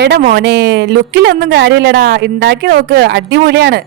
എടാ മോനെ, ലുക്കിലൊന്നും കാര്യമില്ലടാ, ഉണ്ടാക്കി നോക്ക്, അടിപൊളിയാണ്.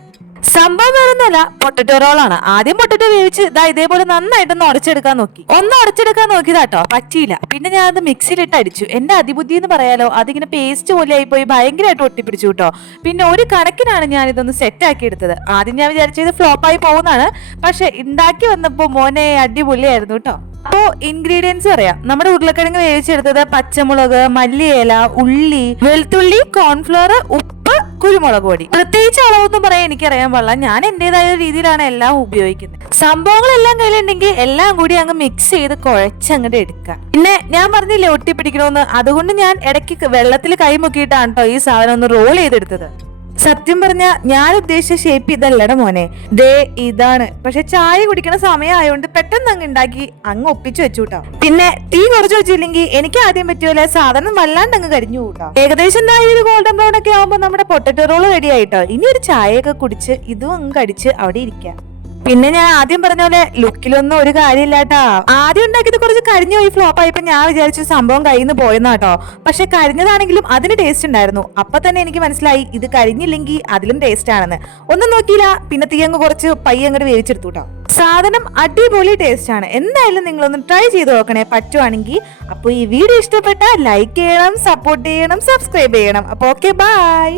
സംഭവം വേറൊന്നുമല്ല, പൊട്ടറ്റോ റോളാണ്. ആദ്യം പൊട്ടറ്റോ വേവിച്ച് ഇതേപോലെ നന്നായിട്ടൊന്ന് ഉടച്ചെടുക്കാൻ നോക്കി. ഉടച്ചെടുക്കാൻ നോക്കിയതാട്ടോ, പറ്റിയില്ല. പിന്നെ ഞാൻ അത് മിക്സിയിലിട്ട് അടിച്ചു. എന്റെ അതിബുദ്ധി എന്ന് പറയാലോ, അതിങ്ങനെ പേസ്റ്റ് പോലെ ആയിപ്പോയി, ഭയങ്കരമായിട്ട് ഒട്ടിപ്പിടിച്ചു കേട്ടോ. പിന്നെ ഒരു കണക്കിനാണ് ഞാൻ ഇതൊന്ന് സെറ്റ് ആക്കി എടുത്തത്. ആദ്യം ഞാൻ വിചാരിച്ചത് ഫ്ലോപ്പായി പോകുന്നതാണ്, പക്ഷെ ഉണ്ടാക്കി വന്നപ്പോ മോനെ അടിപൊളിയായിരുന്നു കേട്ടോ. അപ്പോ ഇൻഗ്രീഡിയൻസ് പറയാം. നമ്മുടെ ഉരുളക്കിഴങ്ങ് വേവിച്ചെടുത്തത് പച്ചമുളക്, മല്ലിയില, ഉള്ളി, വെളുത്തുള്ളി, കോൺഫ്ലവർ, ഉപ്പ്, കുരുമുളക് പൊടി. പ്രത്യേകിച്ച് അളവൊന്നും പറയാൻ എനിക്കറിയാൻ പാടില്ല. ഞാൻ എന്റേതായ രീതിയിലാണ് എല്ലാം ഉപയോഗിക്കുന്നത്. സംഭവങ്ങളെല്ലാം കയ്യിലുണ്ടെങ്കിൽ എല്ലാം കൂടി അങ്ങ് മിക്സ് ചെയ്ത് കുഴച്ചങ്ങോട്ട് എടുക്കുക. പിന്നെ ഞാൻ പറഞ്ഞില്ലേ ഒട്ടിപ്പിടിക്കണമെന്ന്, അതുകൊണ്ട് ഞാൻ ഇടയ്ക്ക് വെള്ളത്തിൽ കൈ മുക്കിയിട്ടാണ് കേട്ടോ ഈ സാധനം ഒന്ന് റോൾ ചെയ്തെടുത്തത്. സത്യം പറഞ്ഞ ഞാൻ ഉദ്ദേശിച്ച ഷേപ്പ് ഇതല്ലട മോനെ, ദേ ഇതാണ്. പക്ഷെ ചായ കുടിക്കണ സമയമായോണ്ട് പെട്ടെന്ന് അങ്ങ് ഉണ്ടാക്കി അങ്ങ് ഒപ്പിച്ചു വെച്ചു കേട്ടോ. പിന്നെ തീ കുറച്ച് വെച്ചില്ലെങ്കിൽ എനിക്ക് ആദ്യം പറ്റിയല്ലേ സാധനം വല്ലാണ്ട് അങ്ങ് കരിഞ്ഞു കൂട്ടാം. ഏകദേശം ഒരു ഗോൾഡൻ ബ്രൗൺ ഒക്കെ ആവുമ്പോൾ നമ്മുടെ പൊട്ടറ്റോ റോൾ റെഡി ആയിട്ടോ. ഇനി ഒരു ചായയൊക്കെ കുടിച്ച് ഇതും അങ്ങ് കടിച്ച് അവിടെ ഇരിക്കാം. പിന്നെ ഞാൻ ആദ്യം പറഞ്ഞ പോലെ ലുക്കിലൊന്നും ഒരു കാര്യമില്ലാട്ടാ. ആദ്യം ഉണ്ടാക്കിയത് കുറച്ച് കരിഞ്ഞു പോയി, ഫ്ലോപ്പ് ആയപ്പോ ഞാൻ വിചാരിച്ചു സംഭവം കയ്യിൽ നിന്ന് പോയെന്നാട്ടോ. പക്ഷെ കരിഞ്ഞതാണെങ്കിലും അതിന് ടേസ്റ്റ് ഉണ്ടായിരുന്നു. അപ്പൊ തന്നെ എനിക്ക് മനസ്സിലായി ഇത് കരിഞ്ഞില്ലെങ്കിൽ അതിലും ടേസ്റ്റ് ആണെന്ന്. ഒന്നും നോക്കിയില്ല, പിന്നെ തീ അങ്ങ് കുറച്ച് പയ്യെ അങ്ങോട്ട് വേവിച്ചെടുത്തു കേട്ടോ. സാധനം അടിപൊളി ടേസ്റ്റ് ആണ്. എന്തായാലും നിങ്ങളൊന്ന് ട്രൈ ചെയ്ത് നോക്കണേ പറ്റുവാണെങ്കിൽ. അപ്പോൾ ഈ വീഡിയോ ഇഷ്ടപ്പെട്ടാൽ ലൈക്ക് ചെയ്യണം, സപ്പോർട്ട് ചെയ്യണം, സബ്സ്ക്രൈബ് ചെയ്യണം. അപ്പൊ ഓക്കെ, ബൈ.